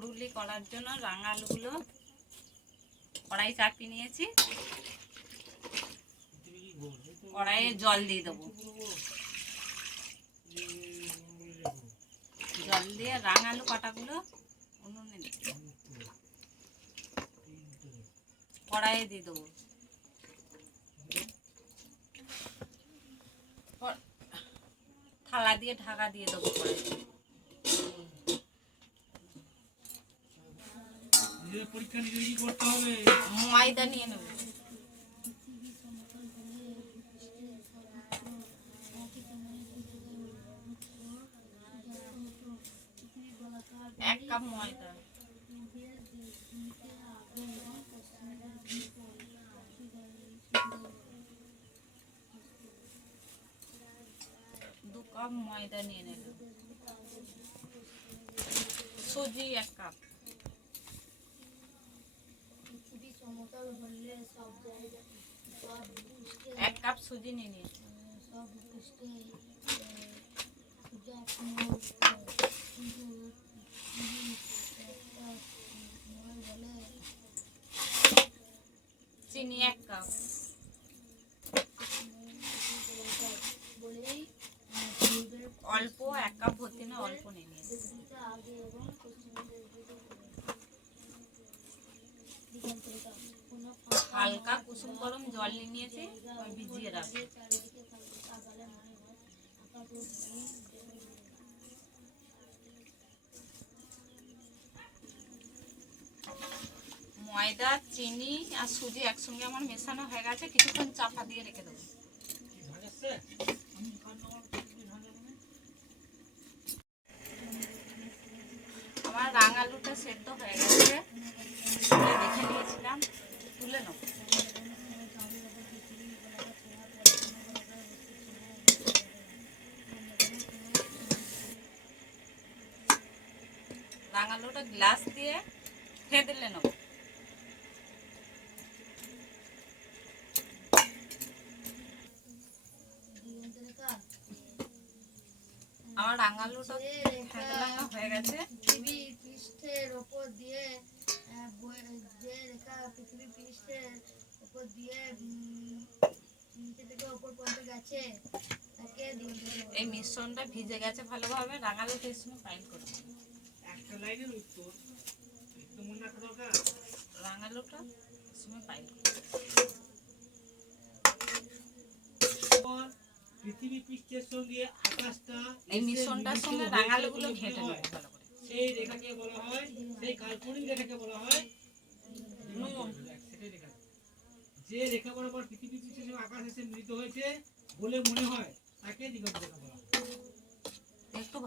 ফুড়ুলি করার জন্য রাঙা আলুগুলো কড়াই চাপি নিয়েছি। কড়াইয়ে জল দিয়ে দেবো। জল দিয়ে রাঙা আলু কটাগুলো উনুনে কড়াইয়ে দিয়ে দেবো। থালা দিয়ে ঢাকা দিয়ে দেবো কড়াইতে। পরীক্ষা নিজে কি করতে হবে ময়দা নিয়ে নেব এক কাপ ময়দা দু কাপ ময়দা নিয়ে নেব সুজি এক কাপ এক কাপ সুজি নিয়ে বলে চিনি এক কাপ। অল্প এক কাপ ভর্তি না, অল্প নিয়ে নিয়েছি হালকা কুসুম গরম, জল নিয়ে নিয়েছি, ওই ভিজিয়ে রাখব। ময়দা, চিনি আর সুজি একসঙ্গে আমার মেশানো হয়ে গেছে, কিছুক্ষণ চাপা দিয়ে রেখে দেবো ভাজাচ্ছে আমি কান্না করছি, তুমি ভাজাবে না? আমার রাঙালুটা সেদ্ধ হয়ে গেছে তুলে দেখে নিয়েছিলাম তুলে নেব রাঙালুটা গ্লাস দিয়ে ফেদলে নেব। আমার রাঙালুটা ফেদলানো হয়ে গেছে। পৃষ্ঠের ওপর দিয়ে যে রেখা পৃথিবী পৃষ্ঠের ওপর দিয়ে নিচে থেকে ওপর পর্যন্ত গেছে। এই মিশ্রণটা ভিজে গেছে ভালোভাবে রাঙালুটা এর সঙ্গে পাইল রাঙালুটা এর সঙ্গে পৃথিবী পৃষ্ঠের সঙ্গে আকাশটা এই মিশ্রণটার সঙ্গে হয়েছে ঘেটে ভালো করে সেই রেখাকে বলা হয় সেই কাল্পনিক রেখাকে বলা হয় যে রেখা বরাবর পৃথিবী পৃষ্ঠের সঙ্গে আকাশ এসে মিলিত হয়েছে বলে মনে হয় তাকে দিগন্ত রেখা বলা হয়।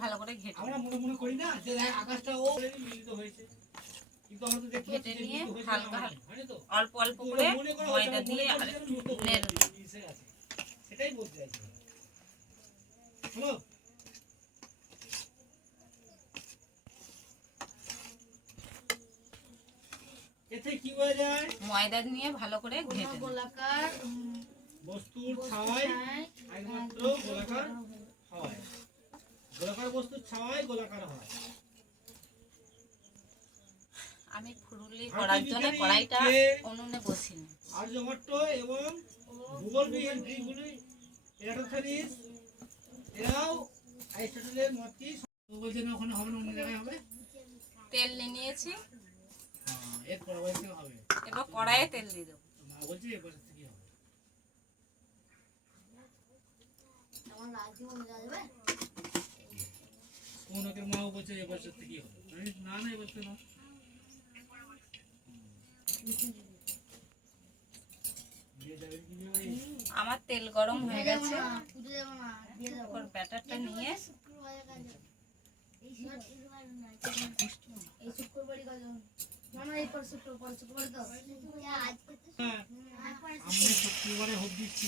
ভালো করে ঘেটে আমরা মনে মনে করি না যে আকাশটা ও মিলিত হয়েছে। কিন্তু আমরা তো দেখতে ঘেটে নিয়ে হালকা না, হালকা হয়নি তো? অল্প অল্প করে ওরা করে ময়দা দিয়ে নেড়ে। সেটাই বলতে চাইছি। এতে কি হয়ে যায়? নিয়ে ভালো করে ঘেটে গোলাকার বস্তুর বস্তু ছায়, একমাত্র গোলাকার বস্তুর ছাওয়ায় গোলাকার হয়। আমি ফুরুলি করার জন্য কড়াইটা উনুনে বসিনি। আর্যভট্ট এবং ভূগোলবিদ গ্রিকগুলি এরাটোথেনিস এরাও অ্যারিস্টটলের মতটি বলছে না ওখানে হবে না অন্য জায়গায় হবে? তেল নিয়ে নিয়েছি। হ্যাঁ এর হবে। এবার কড়াইয়ে তেল দিয়ে দেবো। মা বলছে এবার হবে। যাবে? কোন মাও বলছে এবার থেকে হবে? না না এবার না। আমার তেল গরম হয়ে গেছে। ওর ব্যাটারটা নিয়ে। শুক্রবারে তো। হ্যাঁ। শুক্রবারে হোক দিচ্ছি।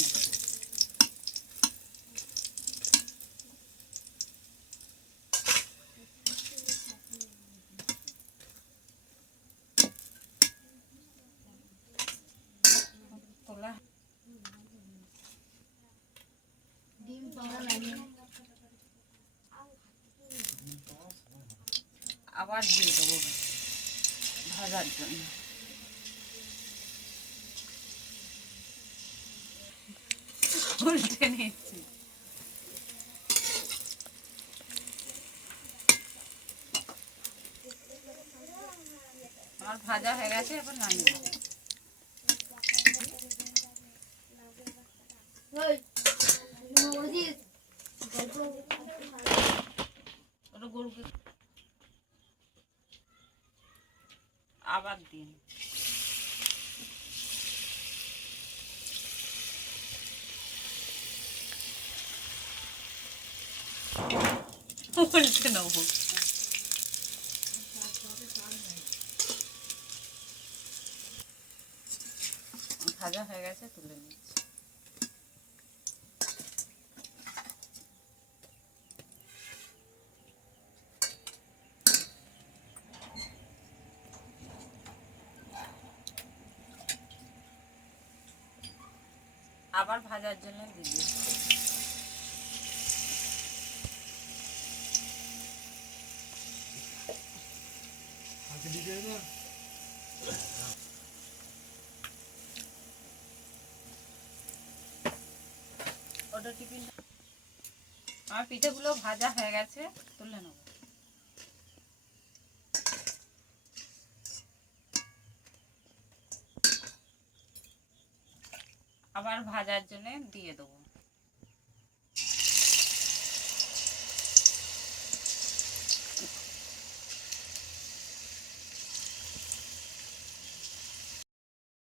আবার দিয়ে দেবো ভাজার জন্য। উল্টে নিচ্ছি আমার ভাজা হয়ে গেছে এবার নামিয়ে দেবো ওই মজিদ গল্প ওটা গরুকে আবার দিন উল্টে নেব ভাজা হয়ে গেছে তুলে নিচ্ছি আবার ভাজার জন্য দিবি ওটা আমার পিঠেগুলো ভাজা হয়ে গেছে তুলে নেব। আবার ভাজার জন্য দিয়ে দেবো।